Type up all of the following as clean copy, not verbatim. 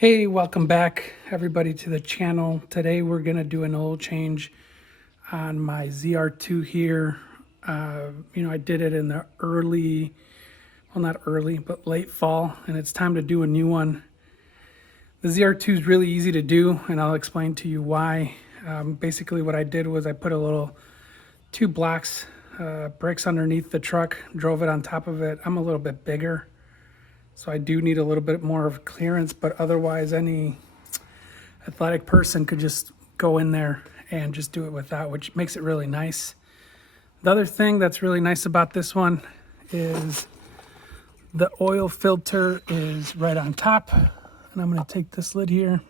Hey, welcome back everybody to the channel. Today we're going to do an oil change on my ZR2 here. I did it in the early, well not early, but late fall, and it's time to do a new one. The ZR2 is really easy to do, and I'll explain to you why. Basically what I did was I put two blocks, bricks underneath the truck, drove it on top of it. I'm a little bit bigger, so I do need a little bit more of clearance, but otherwise any athletic person could just go in there and just do it without, which makes it really nice. The other thing that's really nice about this one is the oil filter is right on top. And I'm going to take this lid here.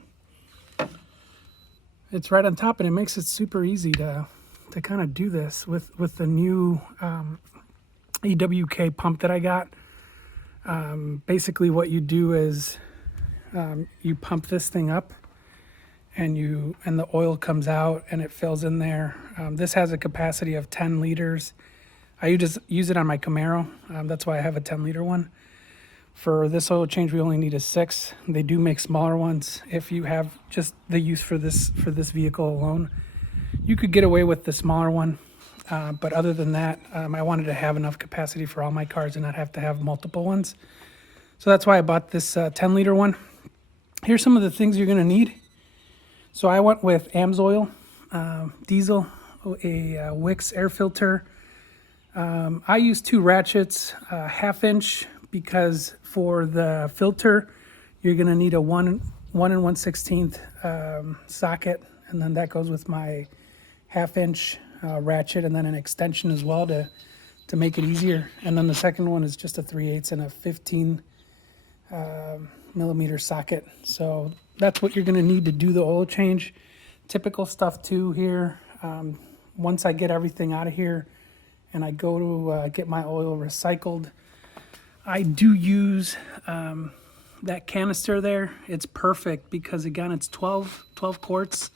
It's right on top, and it makes it super easy to kind of do this with the new EWK pump that I got. Basically what you do is you pump this thing up and the oil comes out and it fills in there. This has a capacity of 10 liters. I just use it on my Camaro. That's why I have a 10-liter one. For this oil change, we only need a 6. They do make smaller ones if you have just the use for this vehicle alone. You could get away with the smaller one. But other than that, I wanted to have enough capacity for all my cars and not have to have multiple ones. So that's why I bought this 10-liter one. Here's some of the things you're going to need. So I went with AMSOIL, diesel, a Wix air filter. I use 2 ratchets, 1/2 inch, because for the filter, you're going to need a 1 1/16 socket. And then that goes with my 1/2 inch ratchet, and then an extension as well to make it easier. And then the second one is just a 3/8 and a 15 millimeter socket. So that's what you're going to need to do the oil change. Typical stuff too here. Once I get everything out of here and I go to get my oil recycled, I do use that canister there. It's perfect because again, it's 12 quarts.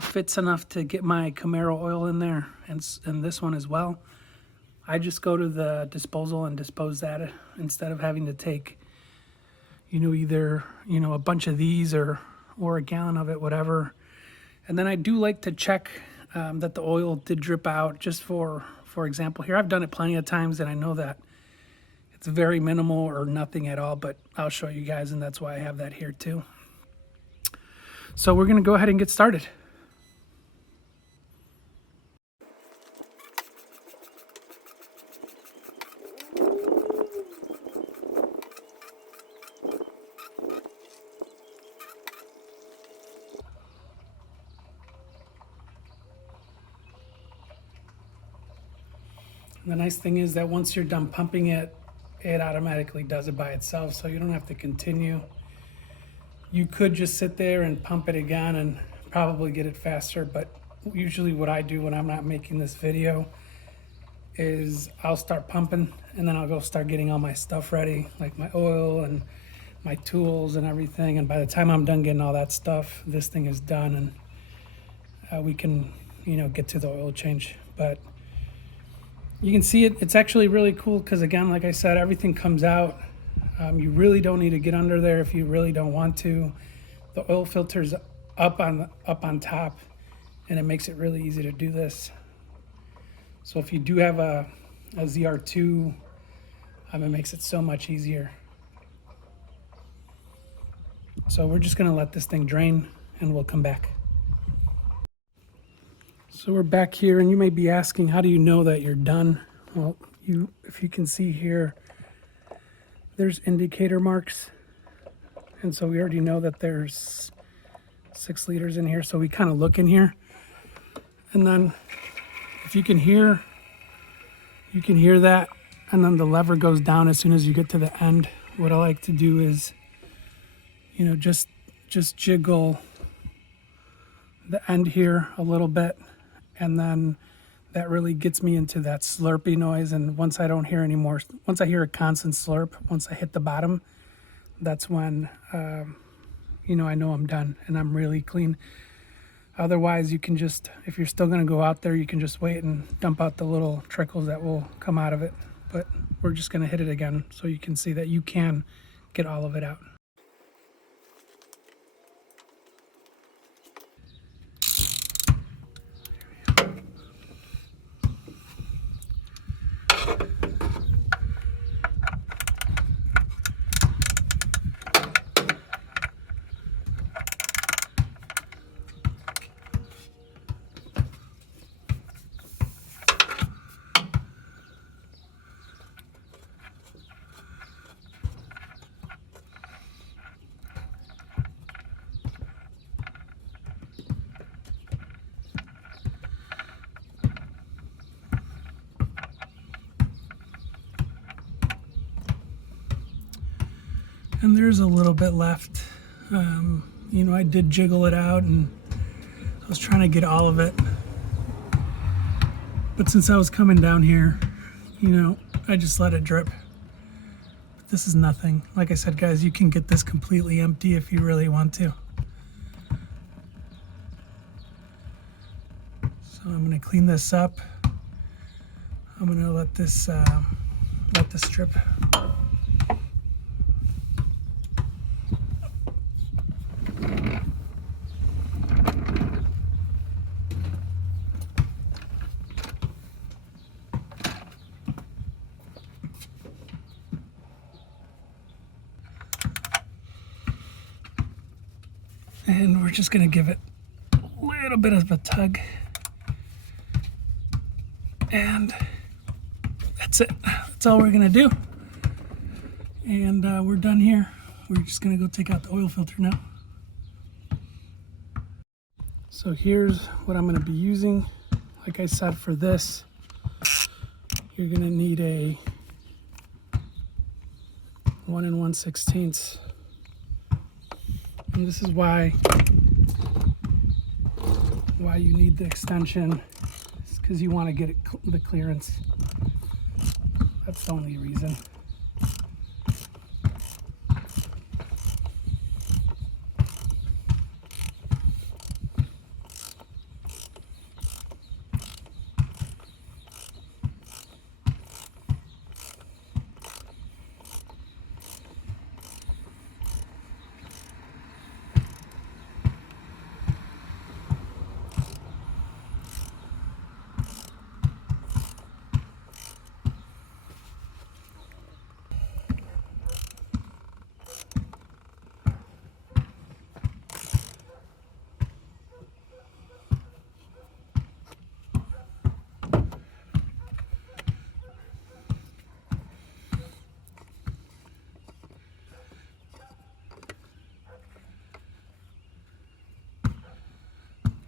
Fits enough to get my Camaro oil in there, and this one as well. I just go to the disposal and dispose that instead of having to take, either, a bunch of these or a gallon of it, whatever. And then I do like to check that the oil did drip out, just for example here. I've done it plenty of times, and I know that it's very minimal or nothing at all, but I'll show you guys, and that's why I have that here too. So we're going to go ahead and get started. The nice thing is that once you're done pumping it, it automatically does it by itself, so you don't have to continue. You could just sit there and pump it again and probably get it faster, but usually what I do when I'm not making this video is I'll start pumping, and then I'll go start getting all my stuff ready, like my oil and my tools and everything. And by the time I'm done getting all that stuff, this thing is done, and we can, get to the oil change. But you can see it's actually really cool because, again, like I said, everything comes out. You really don't need to get under there if you really don't want to. The oil filter's up on top, and it makes it really easy to do this. So if you do have a ZR2, it makes it so much easier. So we're just gonna let this thing drain, and we'll come back. So we're back here, and you may be asking, how do you know that you're done? Well, if you can see here, there's indicator marks. And so we already know that there's 6 liters in here. So we kind of look in here. And then if you can hear that. And then the lever goes down as soon as you get to the end. What I like to do is, just jiggle the end here a little bit. And then that really gets me into that slurpy noise. And once I don't hear anymore, once I hear a constant slurp, once I hit the bottom, that's when, I know I'm done and I'm really clean. Otherwise, you can just, if you're still going to go out there, you can just wait and dump out the little trickles that will come out of it. But we're just going to hit it again so you can see that you can get all of it out. And there's a little bit left. You know, I did jiggle it out and I was trying to get all of it. But since I was coming down here, you know, I just let it drip. But this is nothing. Like I said, guys, you can get this completely empty if you really want to. So I'm gonna clean this up. I'm gonna let this drip. And we're just gonna give it a little bit of a tug. And that's it. That's all we're gonna do. And we're done here. We're just gonna go take out the oil filter now. So here's what I'm gonna be using. Like I said, for this, you're gonna need a 1 1/16. And this is why you need the extension. It's because you want to get it the clearance. That's the only reason.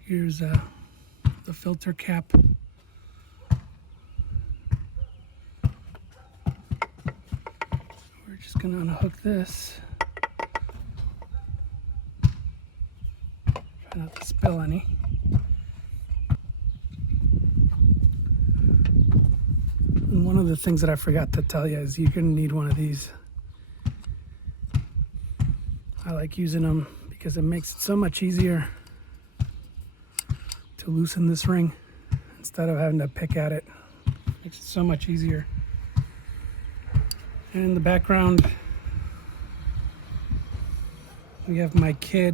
Here's the filter cap. We're just gonna unhook this. Try not to spill any. And one of the things that I forgot to tell you is you're gonna need one of these. I like using them because it makes it so much easier to loosen this ring instead of having to pick at it. Makes it so much easier. And in the background, we have my kid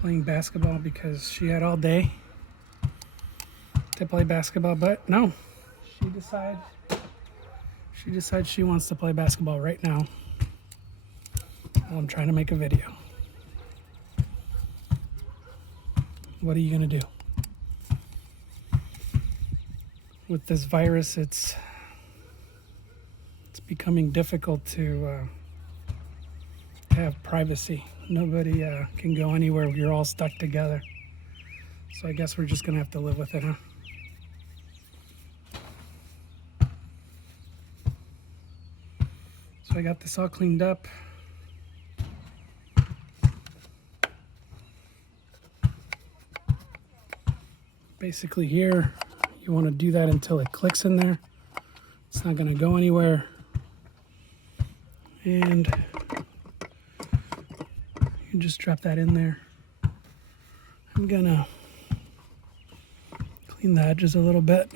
playing basketball because she had all day to play basketball, but no, she decides she wants to play basketball right now while I'm trying to make a video. What are you gonna do? With this virus, it's becoming difficult to have privacy. Nobody can go anywhere. You're all stuck together. So I guess we're just gonna have to live with it, huh? So I got this all cleaned up. Basically here, you want to do that until it clicks in there. It's not going to go anywhere. And you just drop that in there. I'm going to clean the edges a little bit.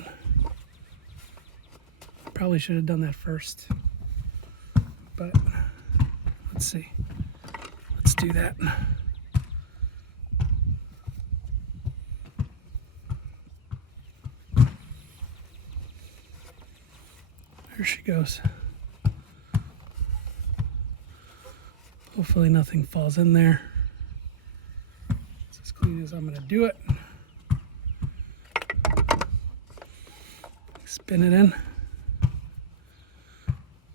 Probably should have done that first. But let's see. Let's do that. There she goes. Hopefully nothing falls in there. It's as clean as I'm gonna do it. Spin it in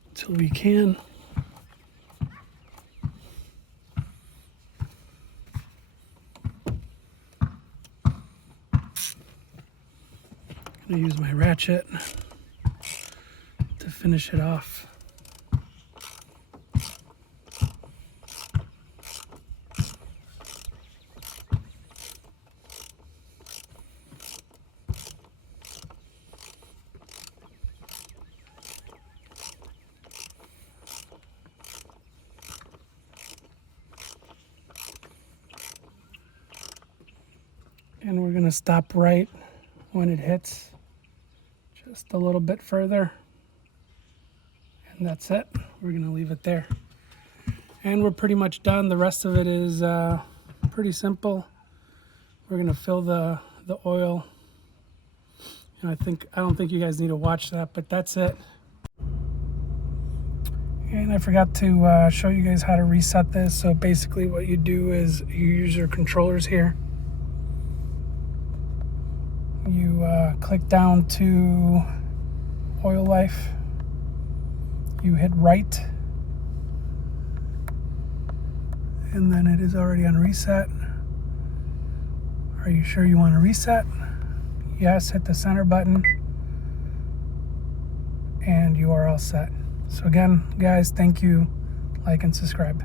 until we can. I'm gonna use my ratchet to finish it off. going to stop right when it hits, just a little bit further. And that's it. We're going to leave it there. And we're pretty much done. The rest of it is pretty simple. We're going to fill the oil. And I don't think you guys need to watch that, but that's it. And I forgot to show you guys how to reset this. So basically what you do is you use your controllers here. You click down to oil life. You hit right. And then it is already on reset. Are you sure you want to reset? Yes, hit the center button. And you are all set. So again, guys, thank you. Like and subscribe.